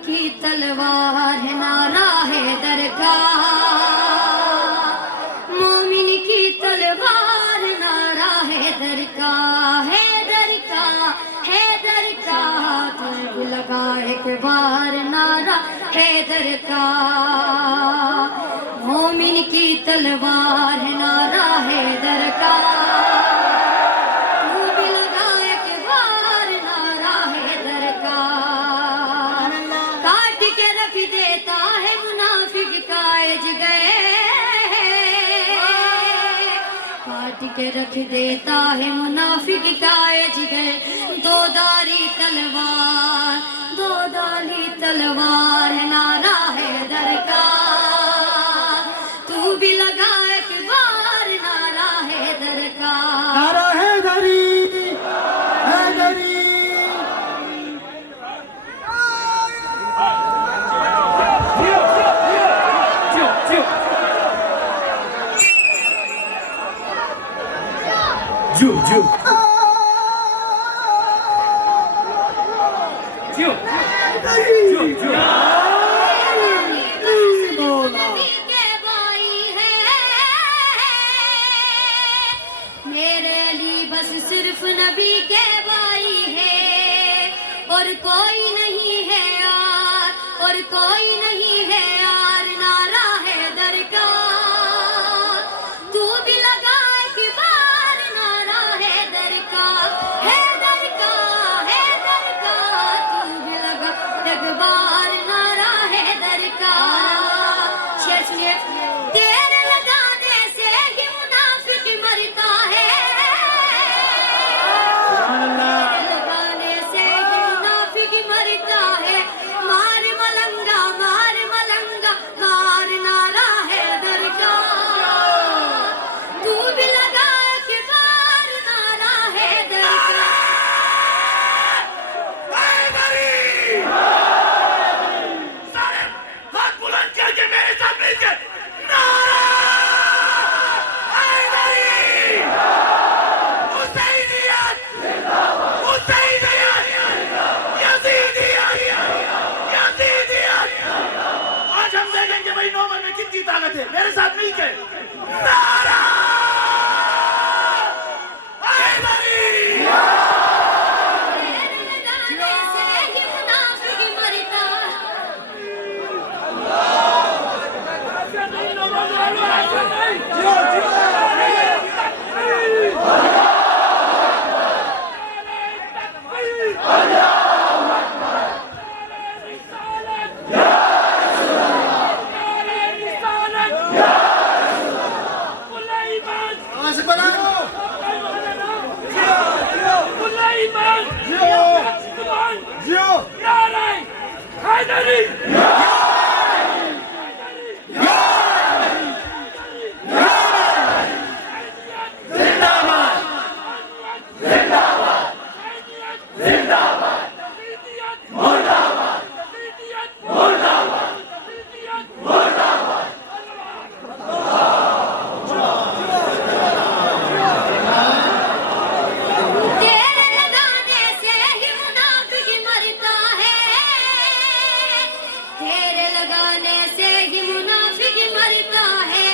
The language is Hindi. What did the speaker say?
की तलवार है नारा हैदर का, मोमिन की तलवार नारा हैदर का, हैदर का, हैदर का। तुझे लगा एक बार नारा हैदर का, मोमिन की तलवार है नारा हैदर का। के रख देता है मुनाफिक का जिगर, दो धारी तलवार है नारा हैदर का। तू भी लगा एक बार नारा हैदर का, नारा Hydari Hydari. Ju, Ju. Ju. Ju, Ju. मेरे अली बस सिर्फ नबी के भाई है, और कोई नहीं है यार, और कोई नहीं है यार नारा हैदर का। तू भी लगा एक बार नारा हैदर का, हैदर का, हैदर का। तू भी लगा एक बार नारा हैदर का। शेर सुनिए, तेरे लगाने से ही मुनाफिक मरता है, लगाने से ही मुनाफिक मरता है। मार मलंगा, मार मलंगा, मार नारा हैदर का। तू भी लगा के बार नारा हैदर का। सारे हाथ बुलंद करके मेरे साथ मिलकर नारा हैदरी। हुसैनियत जिंदाबाद, हुसैनियत यजीदियत यजीदियत। आज हम देखेंगे भाई नौमन में कितनी ताकत है। मेरे साथ मिलकर नारा हैदरी। लगाने से ही मुनाफिक मरता तेरे लगाने से ही मुनाफिक मरता है।